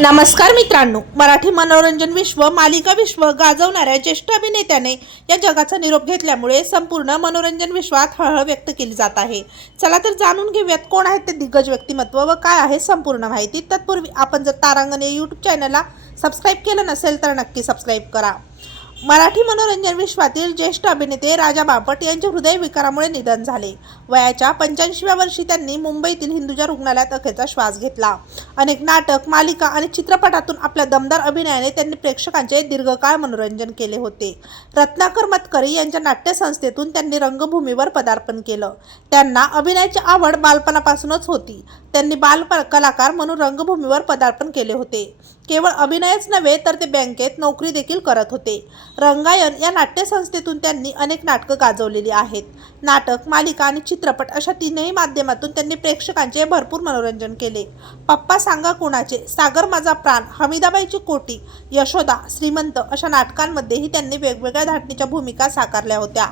नमस्कार मित्रांनो मराठी मनोरंजन विश्व मालिका विश्व गाजवणाऱ्या ज्येष्ठ अभिनेत्याने या जगाचा निरोप घेतल्यामुळे संपूर्ण मनोरंजन विश्वात हळहळ व्यक्त केली जात आहे. चला तर जाणून घेऊयात कोण आहेत ते दिग्गज व्यक्तिमत्व व काय आहे संपूर्ण माहिती. तत्पूर्वी आपण जर तारांगण या यूट्यूब चॅनलला सबस्क्राईब केलं नसेल तर नक्की सबस्क्राईब करा. मराठी मनोरंजन विश्वातील ज्येष्ठ अभिनेते राजा बापट यांचे हृदयविकारामुळे निधन झाले. वयाच्या पंच्याऐंशीव्या वर्षी त्यांनी मुंबईतील हिंदुजा रुग्णालयात अखेरचा श्वास घेतला. अनेक नाटक मालिका आणि चित्रपटातून आपल्या दमदार अभिनयाने त्यांनी प्रेक्षकांचे दीर्घकाळ मनोरंजन केले होते. रत्नाकर मतकरी यांच्या नाट्यसंस्थेतून त्यांनी रंगभूमीवर पदार्पण केलं. त्यांना अभिनयाची आवड बालपणापासूनच होती. त्यांनी बाल कलाकार म्हणून रंगभूमीवर पदार्पण केले होते. केवळ अभिनयच नव्हे तर ते बँकेत नोकरी देखील करत होते. रंगायन या नाट्यसंस्थेतून त्यांनी अनेक नाटकं गाजवलेली आहेत. नाटक मालिका आणि चित्रपट अशा तीनही माध्यमातून त्यांनी प्रेक्षकांचे भरपूर मनोरंजन केले. पप्पा सांगा कोणाचे? सागर माझा प्राण हमीदाबाईची कोटी यशोदा श्रीमंत अशा नाटकांमध्येही त्यांनी वेगवेगळ्या धाटणीच्या भूमिका साकारल्या होत्या.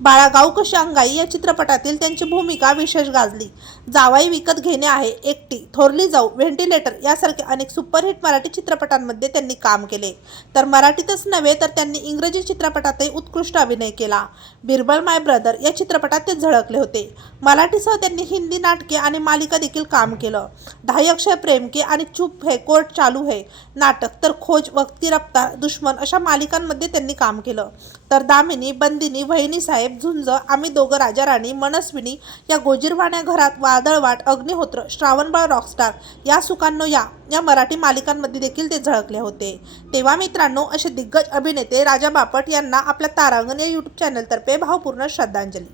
बाळागाव कशी अंगाई या चित्रपटातील त्यांची भूमिका विशेष गाजली. जावाई विकत घेणे आहे एकटी थोरली जाऊ व्हेंटिलेटर यासारखे अनेक सुपरहिट मराठी चित्रपटांमध्ये त्यांनी काम केले. तर मराठीतच नव्हे तर त्यांनी इंग्रजी चित्रपटातही उत्कृष्ट अभिनय केला. बिरबल माय ब्रदर या चित्रपटात ते झळकले होते. मराठीसह त्यांनी हिंदी नाटके आणि मालिका देखील काम केलं. ढाई अक्षय प्रेम के आणि चुप है कोर्ट चालू है नाटक तर खोज वक्ती रफ्तार दुश्मन अशा मालिकांमध्ये त्यांनी काम केलं. तर दामिनी बंदिनी वहिनी साहेब झुंज आम्ही दोघं राजा राणी मनस्विनी या गोजीरवाण्या घरात वादळवाट अग्निहोत्र श्रावणबाळ रॉकस्टार या सुकांनो या या मराठी मालिकांमध्ये देखील ते झळकले होते. तेव्हा मित्रांनो असे दिग्गज अभिनेते राजा बापट यांना आपल्या तारांगण या यूट्यूब चॅनलतर्फे भावपूर्ण श्रद्धांजली.